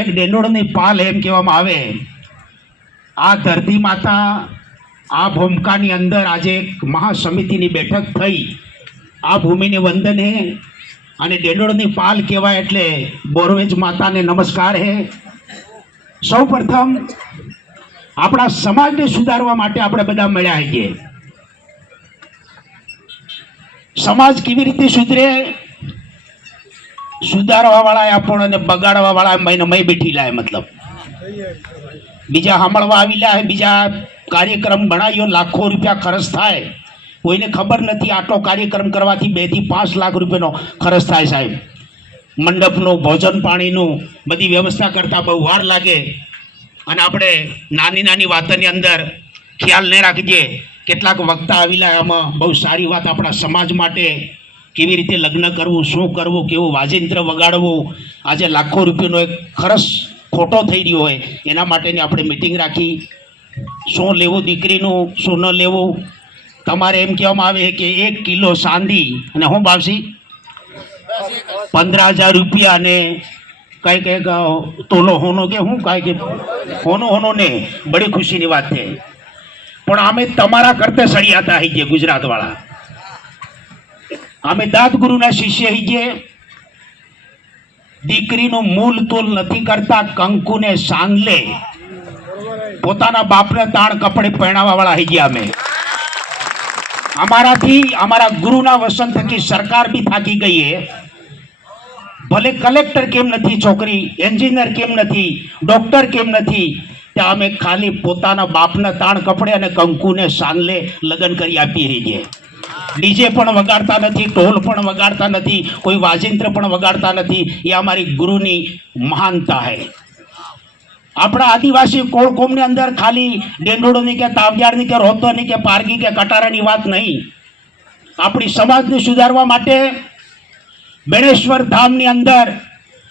એક ડેંડોળની પાલ એમ કહેવામાં આવે. આ ધરતી માતા આ ભૂમિકાની અંદર આજે એક મહાસમિતિની બેઠક થઈ. આ ભૂમિને વંદન હે અને ડેંડોળની પાલ કહેવાય એટલે બોરવેજ માતાને નમસ્કાર હે. સૌ પ્રથમ આપણા સમાજને સુધારવા માટે આપણે બધા મળ્યા છીએ. સમાજ કેવી રીતે સુધરે, સુધારવા વાળા આપણને બગાડવા વાળા મય બેઠી લાય, મતલબ બીજા સાંભળવા આવી લાય, બીજા કાર્યક્રમ બનાવ્યો, લાખો રૂપિયા ખર્ચ થાય. કોઈને ખબર નથી આટલો કાર્યક્રમ કરવાથી 2 થી 5 લાખ રૂપિયાનો ખર્ચ થાય સાહેબ. મંડપનું, ભોજન પાણીનું બધી વ્યવસ્થા કરતા બહુ વાર લાગે. અને આપણે નાની નાની વાતોની અંદર ખ્યાલ નહીં રાખીએ. કેટલાક વક્તા આવેલા આમાં બહુ સારી વાત આપણા સમાજ માટે, કેવી રીતે લગ્ન કરવું, શું કરવું, કેવું વાજિંત્ર વગાડવું. આજે લાખો રૂપિયાનો એક ખર્ચ ખોટો થઈ રહ્યો હોય એના માટેની આપણે મિટિંગ રાખી. શું લેવું દીકરીનું, શું ન લેવું. તમારે એમ કહેવામાં આવે કે 1 કિલો ચાંદી અને શું ભાવશી 15,000 રૂપિયા અને કઈ કઈ તોલો હોનો કે હું કાંઈ કે હોનો ને બડી ખુશીની વાત છે. પણ અમે તમારા કરતા સળિયાતા હઈ ગયા ગુજરાત વાળા. અમે દાદ ગુરુના શિષ્ય હઈએ. દીકરીનું મૂલ તોલ નથી કરતા, કંકુને સાંદલે પોતાના બાપને તાણ કપડે પહેણાવા વાળા હઈ ગયા. અમે અમારાથી અમારા ગુરુના વસન થકી સરકાર બી થાકી ગઈ હે. ભલે કલેક્ટર કેમ નથી છોકરી, એન્જિનિયર કેમ નથી, ડોક્ટર કેમ નથી, ત્યાં અમે ખાલી પોતાના બાપના તાણ કપડે અને કંકુને સાંદલે લગ્ન કરી આપીએ છીએ. ડીજે પણ વગાડતા નથી, ઢોલ પણ વગાડતા નથી, કોઈ વાજિંત્ર પણ વગાડતા નથી. એ અમારી ગુરુની મહાનતા હૈ. આપણા આદિવાસી કોમની અંદર ખાલી ડેંડોળની કે તાવજારની કે રોતોની કે પારગી કે કટારાની વાત નહીં. આપણી સમાજને સુધારવા માટે બેણેશ્વર ધામની અંદર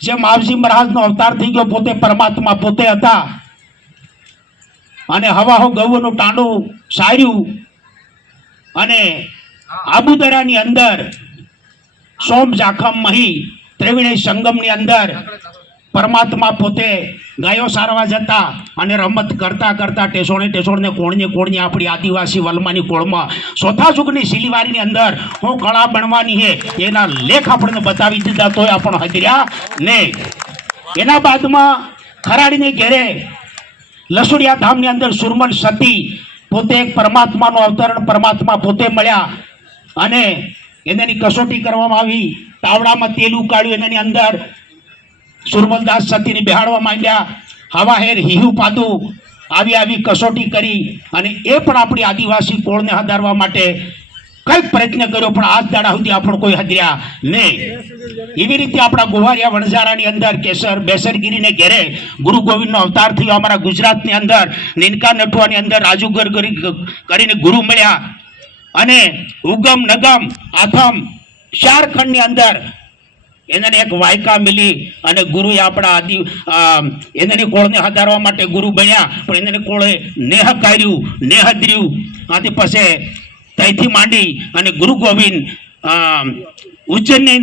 જે માવજી મહારાજનો અવતાર થઈ ગયો, પોતે પરમાત્મા પોતે હતા અને હવાહો ગૌનું ટાંડું સાર્યું અને આબુદરાની અંદર સોમ જાખમ મહી ત્રિવેણી સંગમની અંદર પરમાત્મા પોતે ગાયો સારવા જતા અને રમત કરતા કરતા ટેસોણે કોણને આપણી આદિવાસી વલમાની કોળમાં ચોથા યુગની સિલીવારીની અંદર હું કળા બનવાની છે એના લેખ આપણને બતાવી દીધા, તોય આપણો હજર્યા નહીં. એના બાદમાં ખરાડીને ઘેરે લસુડિયા ધામની અંદર સુરમલ સતી પોતે એક પરમાત્માનો અવતરણ, પરમાત્મા પોતે મળ્યા અને એની કસોટી કરવામાં આવી. તાવડામાં તેલ ઉકાળ્યું, એની અંદર સુરમલદાસ સતીને બેહાડવા માંડ્યા. હવા હેર હિહુ પાદું આવી કસોટી કરી અને એ પણ આપણી આદિવાસી કોળને હદારવા માટે કંઈક પ્રયત્ન કર્યો, પણ આજ દાડા સુધી આપણો કોઈ હદર્યા નહીં. એવી રીતે આપણા ગોવારિયા વણઝારાની અંદર કેસર બેસરગીરીને ઘેરે ગુરુ ગોવિંદનો અવતાર થયો. અમારા ગુજરાતની અંદર નિનકા નટવાની અંદર રાજુગર કરીને ગુરુ મળ્યા અને ઉગમ નગમ આથમ 4 ખંડની અંદર એને એક વાયકા મિલી અને ગુરુએ આપણા એની કોળને હદારવા માટે ગુરુ બન્યા. પણ એને કોળે નેહ કાર્યું, નેહદ્ર્યું. આથી પછી ત્યાંથી માંડી અને ગુરુ ગોવિંદ ઉજ્જૈનની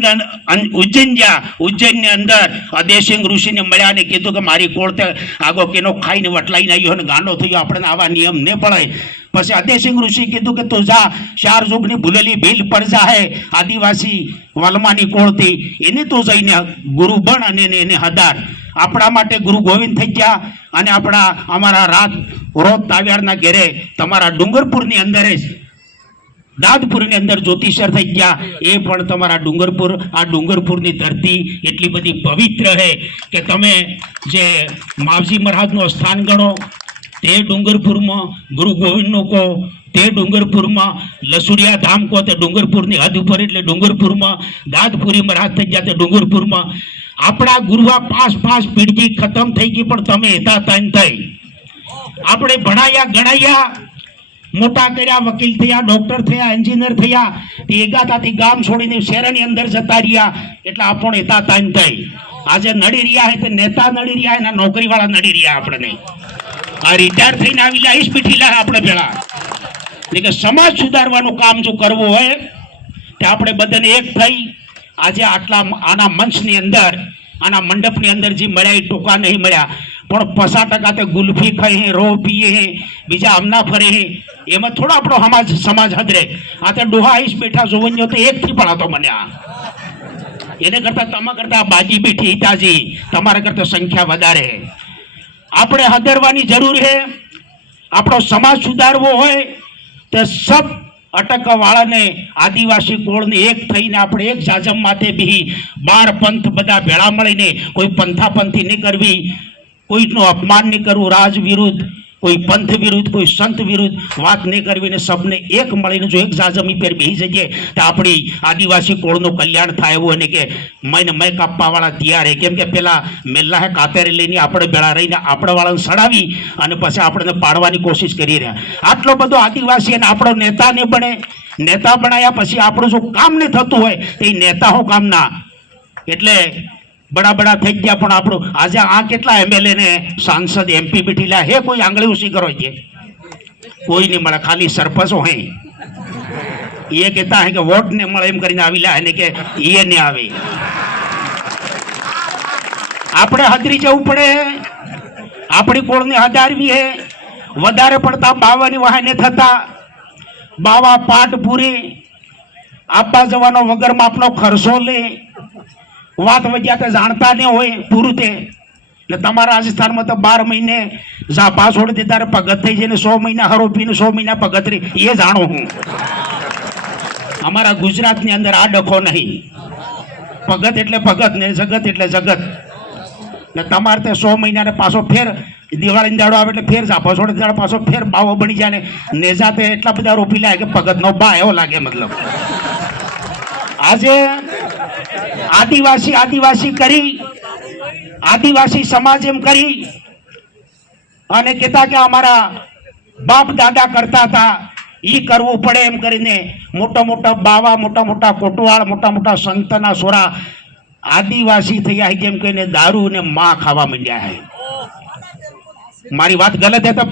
અંદર અદેશિંગ ઋષિને મળ્યા અને કીધું કે મારી કોળ તે આગો કેનો ખાઈને વટલાઈને આવ્યો અને ગાંડો થયો, આપણે આવા નિયમ ન પડાય. પછી અદેશિંગ ઋષિ કીધું કે તું જા, 4 યુગની ભૂલેલી ભીલ પરજા હે આદિવાસી વલમાની કોળથી, એને તું જઈને ગુરુ બન અને એને હદાર. આપણા માટે ગુરુ ગોવિંદ થઈ ગયા અને અમારા રોજ તાવ્યારના ઘેરે તમારા ડુંગરપુરની અંદર જ દાદપુરની અંદર જ્યોતિષર થઈ ગયા. એ પણ તમારા ડુંગરપુર, આ ડુંગરપુરની ધરતી એટલી બધી પવિત્ર છે કે તમે જે માવજી મહારાજનું સ્થાન ગણો તે ડુંગરપુરમાં, ગુરુ ગોવિંદનું કહો તે ડુંગરપુરમાં, લસુડિયા ધામ કહો તે ડુંગરપુરની હદ ઉપર એટલે ડુંગરપુરમાં, દાદપુરી મહારાજ થઈ ગયા તે ડુંગરપુરમાં. આપણા ગુરુવા 5 પેઢી ખતમ થઈ ગઈ, પણ તમે હતા તન થઈ. આપણે ભણાયા ગણાયા, મોટા કર્યા, વકીલ થયા, ડોક્ટર થયા, એન્જિનિયર થયા, એગાતાથી ગામ છોડીને શહેરની અંદર જતા રહ્યા એટલે આપણને એતા તાન થઈ. આજે નડી રહ્યા હે તે નેતા નડી રહ્યા એના નોકરીવાળા નડી રહ્યા. આપણને આ રિટાયર થઈને આવી લાઈશ પીઠી લાય આપણે પેલા. એટલે કે સમાજ સુધારવાનું કામ જો કરવું હોય તો આપણે બધાને એક થઈ આજે આટલા આના મંચની અંદર આના મંડપની અંદર જે મળ્યા એ ટૂંકા નહીં મળ્યા, પણ 50% તે ગુલ્ફી ખાઈ હે, રો પીએ હે, બીજા આમના ફરે હે, એમાં થોડો આપણો સમાજ હદરે. આ તે ડોહા આઈશ બેઠા જોવન્યો તો એકથી પણ હતો મને આ એને કરતા તમારા કરતા બાજી બેઠી હિતાજી તમારા કરતા સંખ્યા વધારે. આપણે હદરવાની જરૂર છે. આપણો સમાજ સુધારવો હોય તો સબ અટકવાળાને આદિવાસી કોળને એક થઈને આપણે એક જાજમ માથે બી 12 પંથ બધા ભેળા મળીને કોઈ પંથાપંથી નહીં કરવી, કોઈનું અપમાન નહીં કરવું, રાજ વિરુદ્ધ, કોઈ પંથ વિરુદ્ધ, કોઈ સંત વિરુદ્ધ વાત નહીં કરવી ને સબને એક મળીને જો એક જાજમી પર બેસી જઈએ તો આપણી આદિવાસી કોળનું કલ્યાણ થાય એવું. અને કે મય કાપવાવાળા તૈયાર હે, કેમ કે પેલા મેલ્લા કાતરે લઈને આપણે ભેળા રહીને આપણે વાળાને સડાવી અને પછી આપણને પાડવાની કોશિશ કરી રહ્યા. આટલો બધો આદિવાસી અને આપણો નેતા ને બને, નેતા બનાવ્યા પછી આપણું જો કામ નહીં થતું હોય તો એ નેતા હો કામના. એટલે બડા થઈ ગયા પણ આપણું આજે આ કેટલા એમએલએ ને સાંસદ MP બેઠેલા હે, કોઈ આંગળી ઊંચી કરો છે? કોઈ નહીં મળે, ખાલી સરપંચો હે એ કહેતા હે કે વોટ ને મળે એમ કરીને આવેલા ને કે એ ને આવે. આપણે હદરી જવું પડે, આપણી કોળને હદારવી હે. વધારે પડતા બાવાની વહાને થતા બાવા પાટ પૂરી આપવા જવાનો વગર માપનો ખર્ચો લે, વાત વજ્યા તો જાણતા નહીં હોય પૂરું તે. એટલે તમારા રાજસ્થાનમાં તો 12 મહિને ઝાપા છોડી દે ત્યારે પગત થઈ જાય ને 100 મહિના હરોપીને 100 મહિના પગતરી એ જાણો હું. અમારા ગુજરાતની અંદર આ ડખો નહીં. પગત એટલે પગત ને જગત એટલે જગત. ને તમારે તે 100 મહિના ને પાછો ફેર દિવાળીનો દાડો આવે એટલે ફેર ઝાપા છોડે દાડો પાછો ફેર બાવો બની જાય ને નેજાતે એટલા બધા રોપી લાગે કે પગતનો બા એવો લાગે. મતલબ આજે આદિવાસી કરી, આદિવાસી સમાજ એમ કરી અને કહેતા કે અમારા બાપ દાદા કરતા હતા એ કરવું પડે એમ કરીને મોટા બાવા, મોટા કોટવાળ, મોટા સંતના સોરા આદિવાસી થયા જેમ કહીને દારૂ ને માં ખાવા માંડ્યા હે. મારી વાત ગલત હે તો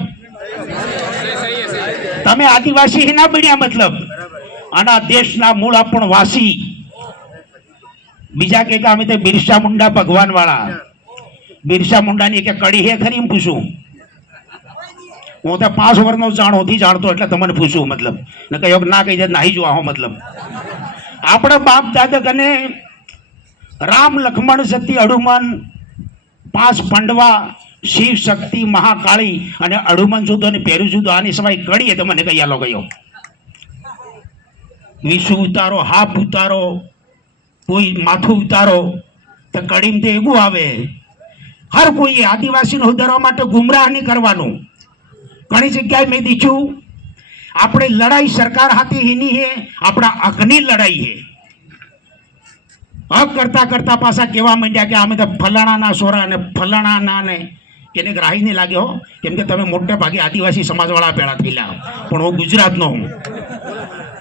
તમે આદિવાસી ના બન્યા મતલબ આના દેશના મૂળ આપણ વાસી. બીજા કે અમે તો બિરસા મુંડા ભગવાન વાળા. બિરસા મુંડાની કે કડી હે ખરી એમ પૂછું? હું તો 5 વર્ષનો જાણોથી જાણતો એટલે તમને પૂછું. મતલબ ને કહ્યો ના કહી દે નાહી જોવા હો. મતલબ આપણે બાપ દાદા કને રામ લક્ષ્મણ સતી હનુમાન 5 પાંડવા, શિવ શક્તિ મહાકાળી અને હનુમાન જુદો અને પેરું જુદો. આની સવાય કડીએ તો મને કઈ આલો ગયો વિષુ ઉતારો, હાફ ઉતારો, કોઈ માથું ઉતારો તો કડીમ તો એવું આવે. હર કોઈ આદિવાસીને ઉધારવા માટે ગુમરાહ નહીં કરવાનું. ઘણી જગ્યાએ મેં દીધું આપણે લડાઈ સરકાર હાથે હીની હે, આપણા હકની લડાઈ હે. હક કરતા પાછા કહેવા માંડ્યા કે અમે તો ફલાણાના સોરા અને ફલાણાના ને એને ગ્રાહી નહીં લાગ્યો, કેમ કે તમે મોટે ભાગે આદિવાસી સમાજવાળા પેલા થયેલા. પણ હું ગુજરાતનો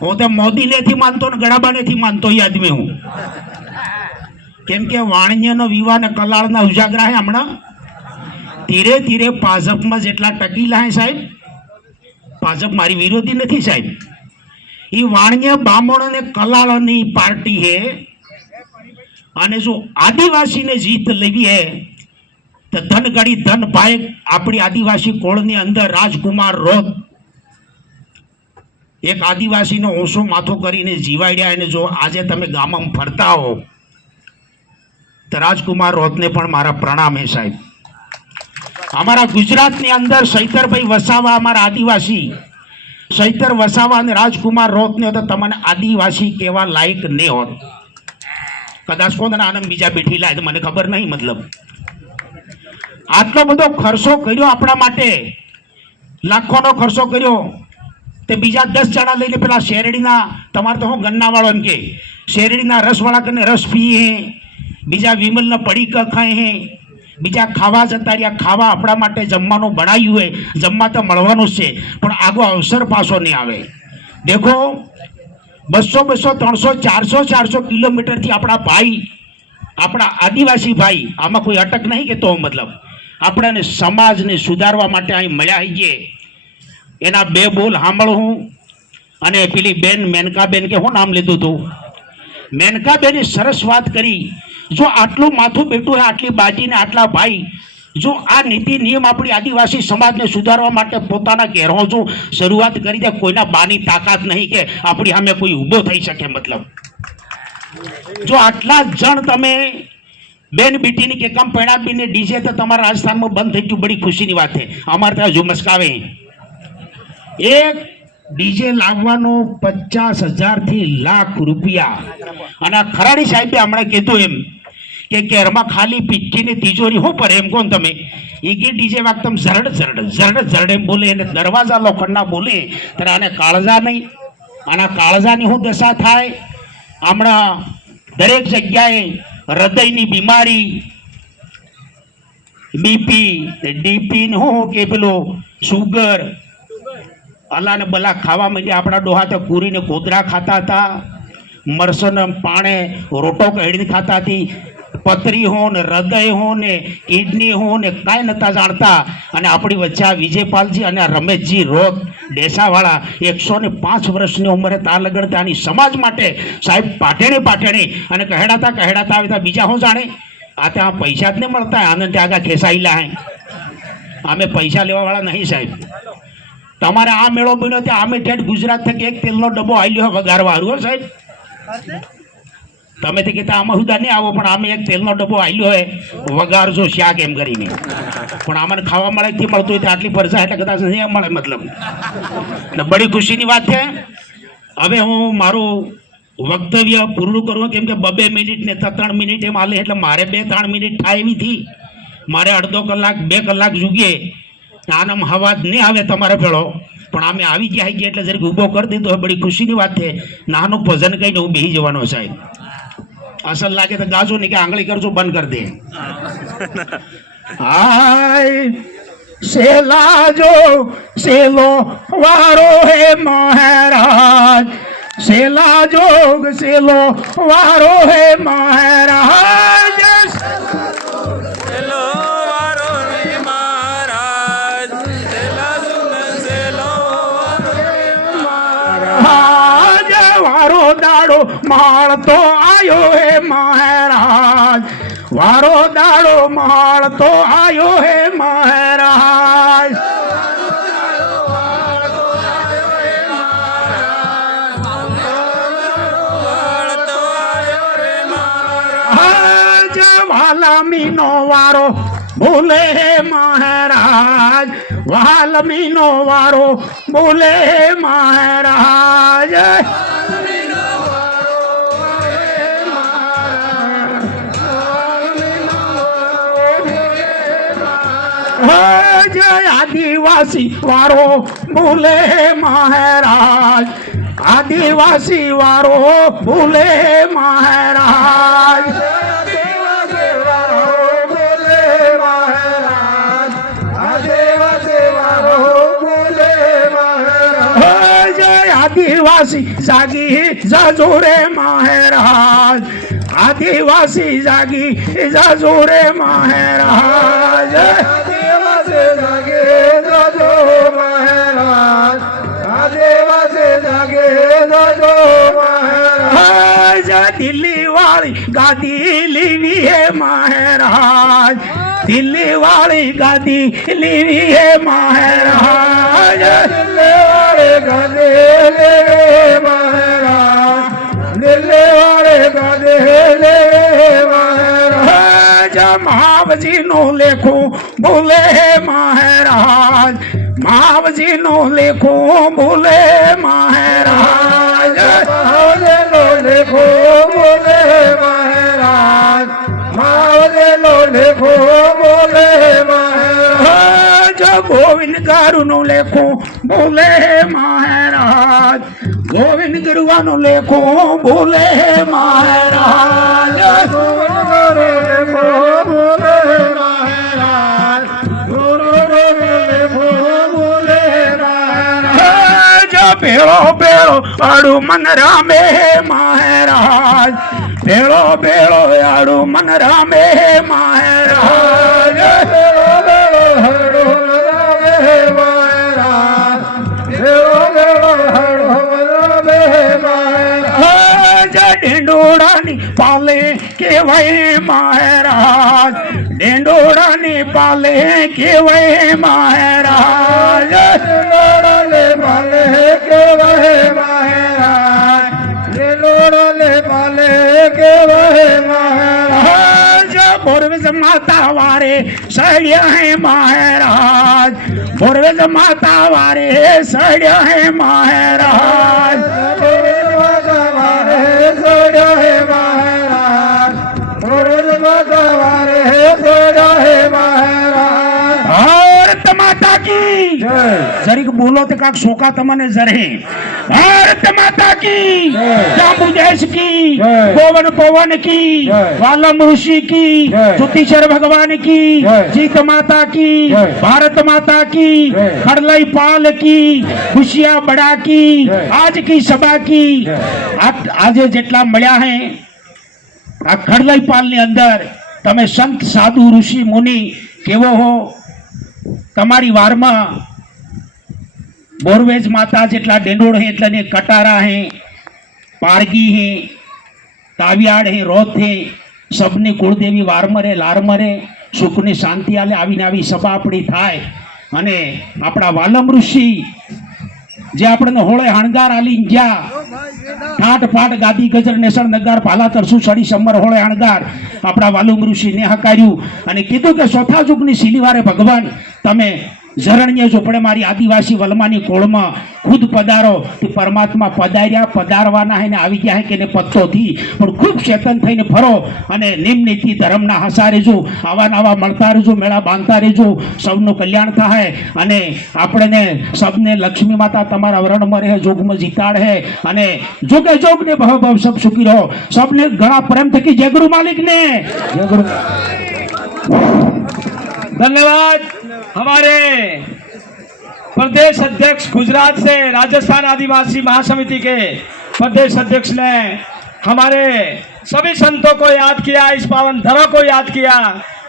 હું તો મોદીનેથી માનતો ને ગડાબાનેથી માનતો એ આદમી હું. કેમ કે વાણિજ્યનો વિવાહ ને કલાળના ઉજાગરા હે. હમણાં ધીરે ભાજપમાં જેટલા ટકીલા હે સાહેબ, ભાજપ મારી વિરોધી નથી સાહેબ, એ વાણિજ્ય બામણ અને કલાળની પાર્ટી હે. અને જો આદિવાસીને જીત લેવી હે તો ધન ગડી ધન ભાઈ આપણી આદિવાસી કોળની અંદર રાજકુમાર રોત એક આદિવાસીનો ઓછો માથો કરીને જીવાડ્યા. અને જો આજે તમે ગામમાં ફરતા હો તો રાજકુમાર રોતને પણ મારા પ્રણામ હે સાહેબ. અમારા ગુજરાતની અંદર સૈતરભાઈ વસાવા અમારા આદિવાસી, સૈતર વસાવા અને રાજકુમાર રોતને તો તમને આદિવાસી કહેવા લાયક નહીં હોત. કદાચ કોના આનંદ બીજા બેઠી લાય તો મને ખબર નહીં. મતલબ આટલો બધો ખર્ચો કર્યો આપણા માટે, લાખોનો ખર્ચો કર્યો તે બીજા 10 જણા લઈને પેલા શેરડીના, તમારે તો હું ગન્ના વાળો એમ કે શેરડીના રસવાળા કરીને રસ પીએ હે, બીજા વિમલના પડીકા ખાય હે, બીજા ખાવા જતા રહ્યા. ખાવા આપણા માટે જમવાનું બનાવ્યું હોય, જમવા તો મળવાનું જ છે, પણ આગો અવસર પાછો નહીં આવે. દેખો 200 300 400 કિલોમીટરથી આપણા ભાઈ, આપણા આદિવાસી ભાઈ, આમાં કોઈ અટક નહીં કે તો મતલબ આપણાને સમાજને સુધારવા માટે અહીં મળ્યા છીએ. એના 2 બોલ સાંભળું. અને પેલી બેન મેનકાબેન કે શું નામ લીધું હતું મેનકાબેને સરસ વાત કરી. જો આટલું માથું બેઠું હોય, આટલી બાજી ને આટલા ભાઈ, જો આ નીતિ નિયમ આપણી આદિવાસી સમાજને સુધારવા માટે પોતાના ઘેરો જો શરૂઆત કરી દે, કોઈના બાની તાકાત નહીં કે આપણી સામે કોઈ ઊભો થઈ શકે. મતલબ જો આટલા જણ તમે બેન બેટીની કે કમ પૈણાબીને ડીજે તો તમારા રાજસ્થાનમાં બંધ થઈ ગયું, બડી ખુશીની વાત છે. અમારે ત્યાં ઝુમસ્કાવે એક ડીજે લાવવાનો 50,000 થી લાખ રૂપિયા. અને આ ખરાડી સાહેબે હમણાં કીધું એમ કે ઘરમાં ખાલી પિચ્ચીની તિજોરી હું પર એમ કોણ તમે એ કે ડીજે વાગતમ ઝરડ ઝરડ ઝરડ ઝરડ એમ બોલે, અને દરવાજા લોખંડના બોલે ત્યારે આને કાળજા નહીં. આના કાળજાની શું દશા થાય? હમણાં દરેક જગ્યાએ હૃદયની બીમારી, બીપી ડીપી ને હું કે પેલો સુગર અલા ને બલા ખાવા માંડ્યા. આપણા ડોહા તો કુરીને કોતરા ખાતા હતા, મરસન પાણે રોટો કહીને ખાતા હતી. પથરી હો ને હૃદય હો ને કિડની હો ને કાંઈ નતા જાણતા. અને આપણી વચ્ચે આ વિજયપાલજી અને આ રમેશજી રોત ડેસાવાળા 105 વર્ષની ઉંમરે તાર લગડતા આની સમાજ માટે સાહેબ પાટેણે અને કહેડાતા આવે. બીજા શું જાણે? આ ત્યાં પૈસા જ નહીં મળતા, આનંદ આગા ખેસાયેલા હે. અમે પૈસા લેવાવાળા નહીં સાહેબ. તમારે આ મેળો બન્યો ત્યાં અમે ઠેઠ ગુજરાત થકી એક તેલનો ડબ્બો આવેલો હોય વગારવાળું. હો સાહેબ, તમે તો કહેતા આમાં સુધા નહીં આવો, પણ આમે એક તેલનો ડબ્બો આવેલો હોય વગારજો શાક એમ કરીને. પણ આમાં ખાવા મળે થી મળતું હોય તો આટલી પરસા એટલે કદાચ નહીં મળે. મતલબ એટલે બડી ખુશીની વાત છે. હવે હું મારું વક્તવ્ય પૂરું કરું, કેમ કે 2 મિનિટ ને 3 મિનિટ એમ હાલે, એટલે મારે 2-3 મિનિટ થાય એવી થી. મારે અડધો કલાક 2 કલાક જુગીએ આનામ હવા જ નહીં આવે તમારે પેલો, પણ અમે આવી ગયા એટલે જરીક ઊભો કરી દીધો. બડી ખુશીની વાત છે. નાનું ભજન કહીને હું બેસી જવાનો સાહેબ. અસલ લાગે તો ગાજો નહીં કે આંગળી કરજો બંધ કરી દે. હાય સેલા જો સેલો વારો હે મહારાજ, સેલા જોગ સેલો વારો હે મહારાજ. વારો દાડો માળ તો આયો હે મહારાજ, વારો દાડો માળ તો આયો હે મહારાજ. વાલમીનો વારો બોલે હે મહારાજ, વાલમીનો વારો બોલે હે મહારાજ. જય આદિવાસી વારો બોલે હે મહારાજ, આદિવાસી વારો બોલે હે મહારાજ. આદિવાસી જાગી જાજો રે મહારાજ, આદિવાસી જાગી જાજો રે મહારાજ. આદિવાસી જાગે જાજો મહારાજ, આદિવાસી જાગે જાજો મહારાજ. દિલ્હી વાળી ગાદી લીવી હે મહારાજ, દિલ્હી વાળી ગાદી લીવી હે મહારાજ. દિલ્હી વાળી ગાદી લેવે મહારાજ, દિલ્હી વાળી ગાદી લેવે મહારાજ. મહાવજી નું લેખું બોલે હે મહારાજ, મહાવજી નું લેખું બોલે મહારાજ. મહાવજી નું લેખું બોલે મહારાજ, મહાવજી નું લેખું બોલે મહારાજ. ગોવિંદ ગારું નું લેખું બોલે મહારાજ, ગોવિંદ ગરવાનું લેખું બોલે મહારાજ. ગોવિંદ ગારું લેખું બોલે મહારાજ, ગોવિંદ લેખું બોલે મહારાજ. ભેળો ભેળો આડું મન રામે મહારાજ, ભેળો ભેળો આડું મન રામે મહારાજ. ભેળો ભેળો આડું મન રામે મહારાજ, ભેળો ભેળો આડું મન રામે મહારાજ. ઢીંડોળા पाले केवय महाराज, ढिंडोरा ने पाले केवय महाराज, ढिंडोरा ने पाले केवय महाराज, ढिंडोरा ने पाले केवय महाराज। पूर्वज माता वारे सड़िया है महाराज, पूर्वज माता वारे सड़िया है महाराज, पूर्वज माता वारे सड़िया है महाराज, पूर्वज माता वारे सड़िया है महाराज। भारत माता की जरीक बोलो तो काक शोका तमने जरे। भारत माता की, जांबुजैस की, गोवन पवन की, वालम ऋषि की, ज्योतिषर भगवान की, जीत माता की, भारत माता की, खड़लई पाल की, खुशिया बड़ा की, आज की सभा की। आज जेटला मळ्या है आ खड़लई पाल ની અંદર તમે સંત સાધુ ઋષિ મુનિ કેવો હો, તમારી વારમાં बोरवेज माता जेटला डेंडोड़ है एटला ने कटारा है, पारगी है, तावियाड़ है, रोथ है, सबने कुलदेवी वारमरे लारमरे सुखनी शांति आले आवीने आवी सभा आपणी थाय। अने आपणा वालम ऋषि जे आपणे होळे हणगार आली ज्या ठाट पाट गादी गजर नेसण नगार पाला तरसू सड़ी समर होळे हणगार आपणा वालम ऋषि ने हकार्યું અને કીધું કે ચોથા યુગની શિલીવારે ભગવાન તમે ઝરણીય ઝૂંપડે મારી આદિવાસી વલમાની કોળમાં ખુદ પધારો તે પરમાત્મા પધાર્યા પધારવાના હે ને આવી ગયા હે કે ને પત્તો થી પણ ખૂબ ચેતન થઈને ફરો અને નિમ નીતિ ધર્મના હસા રહેજો, આવા નવા મળતા રહેજો, મેળા બાંધતા રહેજો, સૌનું કલ્યાણ થાય અને આપણને સબને લક્ષ્મી માતા તમારા વરણમાં રહે, જોગમાં જીતાડ હે અને જોગે જોગને ભવ ભવ સબ સુખી રહો। सबने घना प्रेम थकी जय गुरु मालिक ने जय गुरु। धन्यवाद। हमारे प्रदेश अध्यक्ष गुजरात से राजस्थान आदिवासी महासमिति के प्रदेश अध्यक्ष ने हमारे सभी संतों को याद किया, इस पावन धरा को याद किया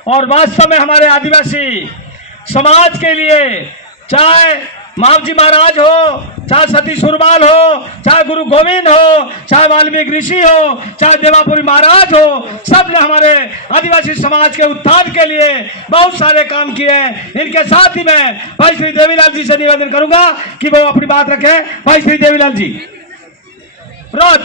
और वास्तव में हमारे आदिवासी समाज के लिए चाहे मावजी महाराज हो, चाहे सती सुरबाल हो, चाहे गुरु गोविंद हो, चाहे वाल्मीकि ऋषि हो, चाहे देवापुरी महाराज हो, सब ने हमारे आदिवासी समाज के उत्थान के लिए बहुत सारे काम किए हैं। इनके साथ ही मैं भाई श्री देवीलाल जी से निवेदन करूंगा कि वो अपनी बात रखें। भाई श्री देवीलाल जी। रोज